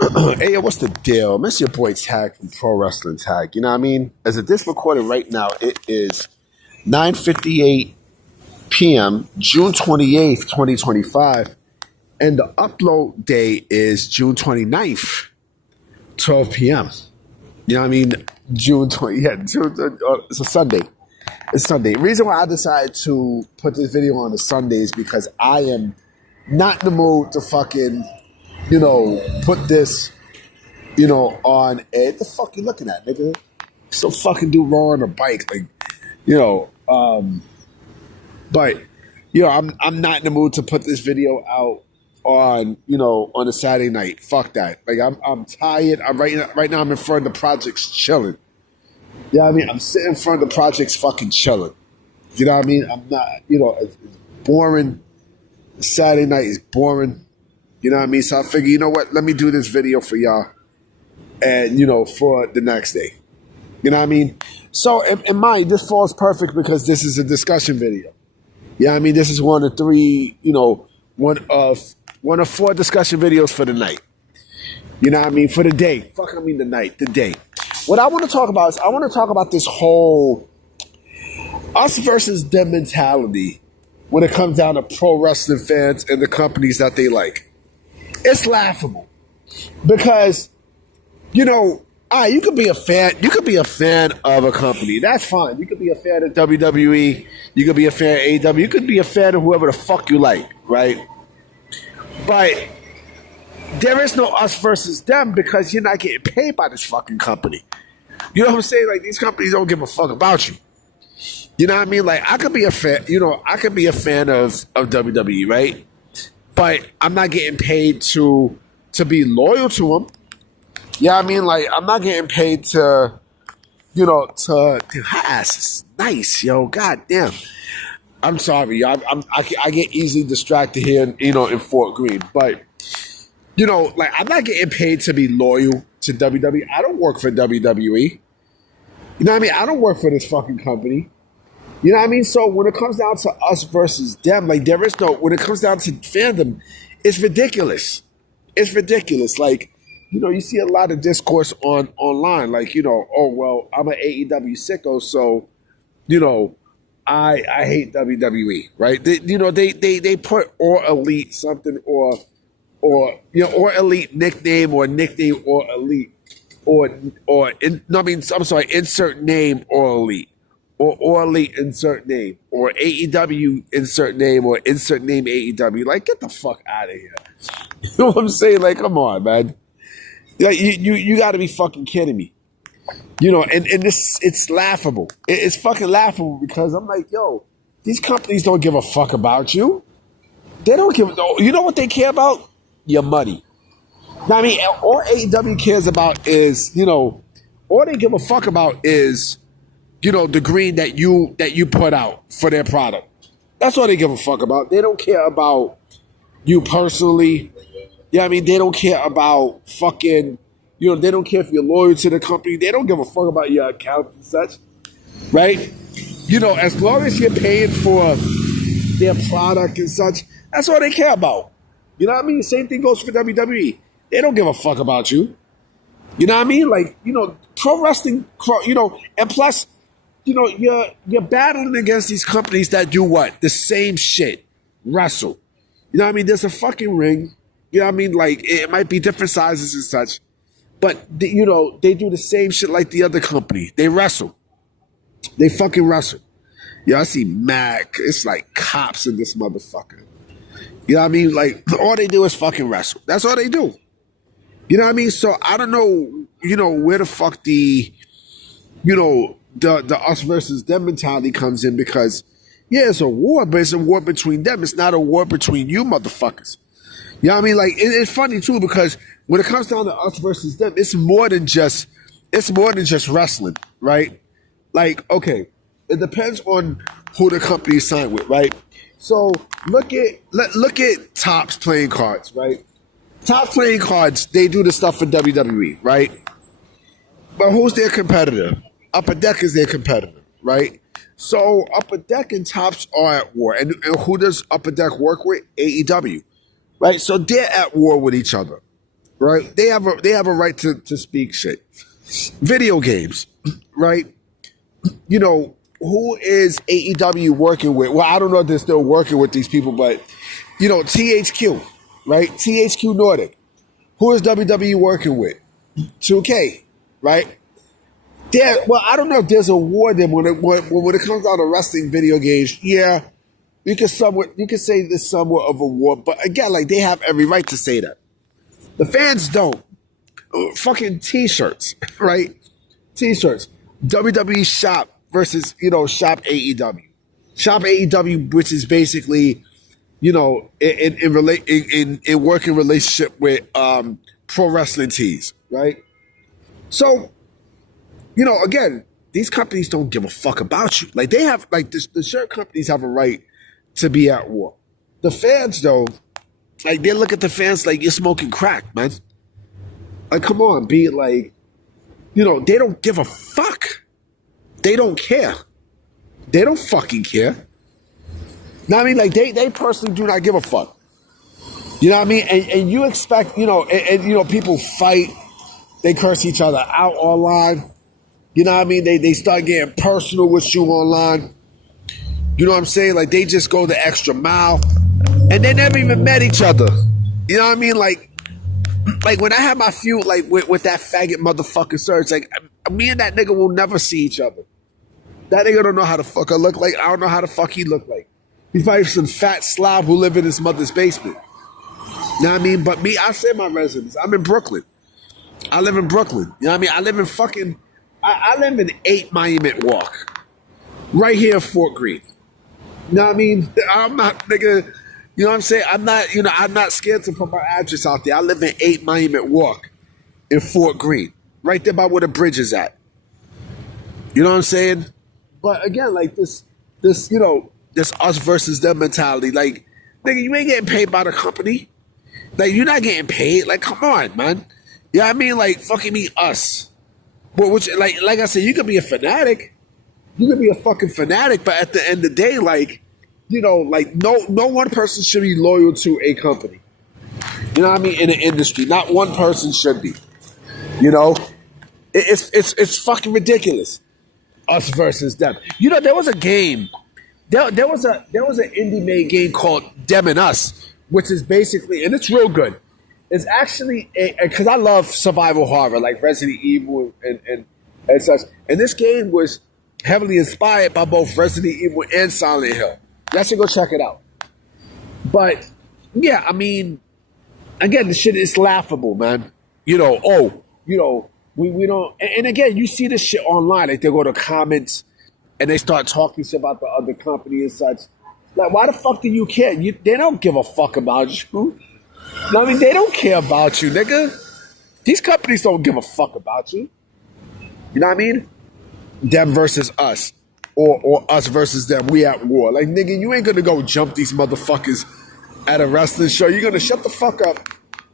Hey, yo, what's the deal? Miss your boy Tag from Pro Wrestling Tag. You know what I mean? As of this recording right now, it is 9:58 p.m., June 28th, 2025. And the upload day is June 29th, 12 p.m. You know what I mean? June 20, yeah, it's a Sunday. It's Sunday. The reason why I decided to put this video on a Sunday is because I am not in the mood to fucking, put this, on the fuck you looking at, nigga? So fucking do raw on a bike, like, but I'm not in the mood to put this video out on, on a Saturday night. Fuck that. Like I'm tired. I'm right now I'm in front of the projects chilling. You know what I mean? I'm sitting in front of the projects fucking chilling. You know what I mean? I'm not, it's boring. Saturday night is boring. You know what I mean? So I figure, you know what? Let me do this video for y'all and, for the next day. You know what I mean? So in mind, this falls perfect because this is a discussion video. You know what I mean? This is one of three, one of four discussion videos for the night. You know what I mean? For the day. Fuck, I mean the night, the day. What I want to talk about is I want to talk about this whole us versus them mentality when it comes down to pro wrestling fans and the companies that they like. It's laughable because, you could be a fan. You could be a fan of a company. That's fine. You could be a fan of WWE. You could be a fan of AEW. You could be a fan of whoever the fuck you like, right? But there is no us versus them because you're not getting paid by this fucking company. You know what I'm saying? Like, these companies don't give a fuck about you. You know what I mean? Like, I could be a fan, I could be a fan of WWE, right? But I'm not getting paid to be loyal to them. You know what I mean? Like, I'm not getting paid to her ass is nice, yo. God damn. I'm sorry. I get easily distracted here, in Fort Greene. But, like, I'm not getting paid to be loyal to WWE. I don't work for WWE. You know what I mean? I don't work for this fucking company. You know what I mean? So when it comes down to us versus them, like, there is no, when it comes down to fandom, it's ridiculous. It's ridiculous. Like, you see a lot of discourse online, like, oh, well, I'm an AEW sicko, so, I hate WWE, right? They put or elite something or elite nickname or nickname or elite insert name or elite or elite insert name or AEW insert name or insert name AEW. Like, get the fuck out of here. You know what I'm saying? Like, come on, man. Like, you got to be fucking kidding me. And this, it's laughable. It's fucking laughable because I'm like, yo, these companies don't give a fuck about you. They don't give, you know what they care about? Your money. Now, I mean, all AEW cares about is, all they give a fuck about is, the green that you put out for their product. That's all they give a fuck about. They don't care about you personally. Yeah, I mean, they don't care about fucking, they don't care if you're loyal to the company. They don't give a fuck about your account and such, right? As long as you're paying for their product and such, that's all they care about. You know what I mean? The same thing goes for WWE. They don't give a fuck about you. You know what I mean? Like, pro wrestling, and plus, you're battling against these companies that do what? The same shit. Wrestle. You know what I mean? There's a fucking ring. You know what I mean? Like, it might be different sizes and such. But, they do the same shit like the other company. They wrestle. They fucking wrestle. I see Mac. It's like cops in this motherfucker. You know what I mean? Like, all they do is fucking wrestle. That's all they do. You know what I mean? So, I don't know, where the fuck the us versus them mentality comes in because, yeah, it's a war, but it's a war between them. It's not a war between you motherfuckers. You know what I mean? Like, it's funny, too, because when it comes down to us versus them, it's more than just wrestling, right? Like, okay, it depends on who the company signed with, right? So look at Topps playing cards, right? Topps playing cards, they do the stuff for WWE, right? But who's their competitor? Upper Deck is their competitor, right? So Upper Deck and Topps are at war. And who does Upper Deck work with? AEW, right? So they're at war with each other. right? They have a right to speak shit. Video games, right? You know, who is AEW working with? Well, I don't know if they're still working with these people, but you know, THQ, right? THQ Nordic. Who is WWE working with? 2K, right? Well, I don't know if there's a war there when it comes down to wrestling video games. Yeah, you can say there's somewhat of a war, but again, like they have every right to say that. The fans don't. Fucking T-shirts, right? T-shirts. WWE Shop versus Shop AEW. Shop AEW, which is basically in working relationship with pro wrestling tees, right? So again, these companies don't give a fuck about you. Like they have, like the shirt companies have a right to be at war. The fans, though, like they look at the fans like you're smoking crack, man. Like, come on, be like, they don't give a fuck. They don't care. They don't fucking care. Know what I mean? Like they personally do not give a fuck. You know what I mean? And you expect, people fight, they curse each other out online. You know what I mean? They start getting personal with you online. You know what I'm saying? Like they just go the extra mile. And they never even met each other. You know what I mean? Like when I had my feud with that faggot motherfucker Serge, like me and that nigga will never see each other. That nigga don't know how the fuck I look like. I don't know how the fuck he look like. He's probably some fat slob who live in his mother's basement. You know what I mean? But me, I say my residence. I'm in Brooklyn. I live in Brooklyn. You know what I mean? I live in I live in 8 Monument Walk. Right here in Fort Greene. You know what I mean? I'm not, nigga, you know what I'm saying? I'm not scared to put my address out there. I live in 8 Monument Walk in Fort Greene. Right there by where the bridge is at. You know what I'm saying? But again, like this this us versus them mentality. Like, nigga, you ain't getting paid by the company. Like, you're not getting paid. Like, come on, man. You know what I mean? Like, fucking me, us. But which, like I said, you could be a fanatic. You could be a fucking fanatic, but at the end of the day, like, like no one person should be loyal to a company. You know what I mean? In the industry, not one person should be. It's fucking ridiculous. Us versus them. There was a game. There was an indie made game called Them and Us, which is basically, and it's real good. It's actually because I love survival horror like Resident Evil and such. And this game was heavily inspired by both Resident Evil and Silent Hill. Y'all should go check it out. But yeah, I mean, again, the shit is laughable, man. We don't. And again, you see this shit online. Like they go to comments and they start talking shit about the other company and such. Like, why the fuck do you care? They don't give a fuck about you. I mean, they don't care about you, nigga. These companies don't give a fuck about you. You know what I mean? Them versus us. Or us versus them. We at war. Like, nigga, you ain't gonna go jump these motherfuckers at a wrestling show. You're gonna shut the fuck up.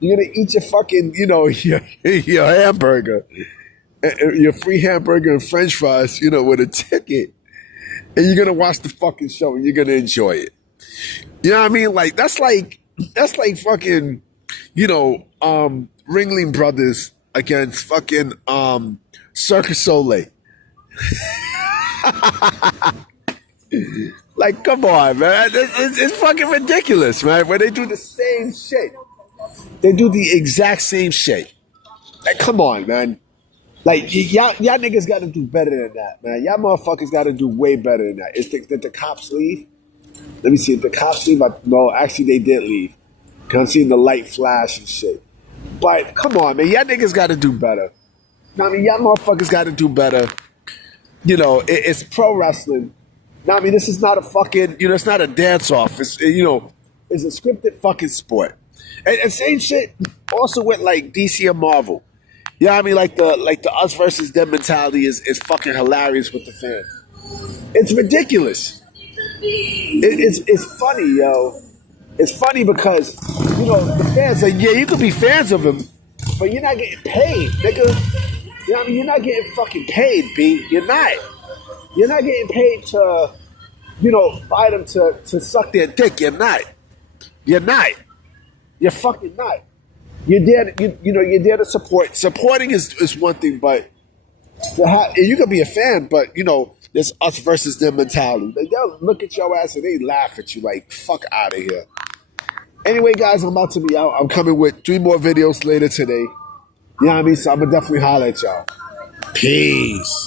You're gonna eat your fucking, your hamburger. Your free hamburger and french fries, with a ticket. And you're gonna watch the fucking show and you're gonna enjoy it. You know what I mean? Like, that's like fucking, Ringling Brothers against fucking Circus Soleil. Like, come on, man. It's fucking ridiculous, man. Where they do the same shit. They do the exact same shit. Like, come on, man. Like, y'all niggas got to do better than that, man. Y'all motherfuckers got to do way better than that. Did the cops leave? Let me see. Did the cops leave? No, actually, they did leave. Because I'm seeing the light flash and shit. But, come on, man. Y'all niggas got to do better. I mean, y'all motherfuckers got to do better. It's pro wrestling. I mean, this is not a fucking, it's not a dance-off. It's, it's a scripted fucking sport. And same shit also with, like, DC and Marvel. You know what I mean? Like the us versus them mentality is fucking hilarious with the fans. It's ridiculous. It's funny, yo. It's funny because, the fans, like, yeah, you could be fans of him, but you're not getting paid, nigga. You know what I mean? You're not getting fucking paid, B. You're not. You're not getting paid to, buy them to suck their dick. You're not. You're not. You're fucking not. you're there. You're there to support. Supporting is one thing, but you can be a fan, but there's us versus them mentality. Like, they'll look at your ass and they laugh at you like, "Fuck out of here." Anyway, guys, I'm about to be out. I'm coming with 3 more videos later today. You know what I mean? So I'm gonna definitely holler at y'all. Peace.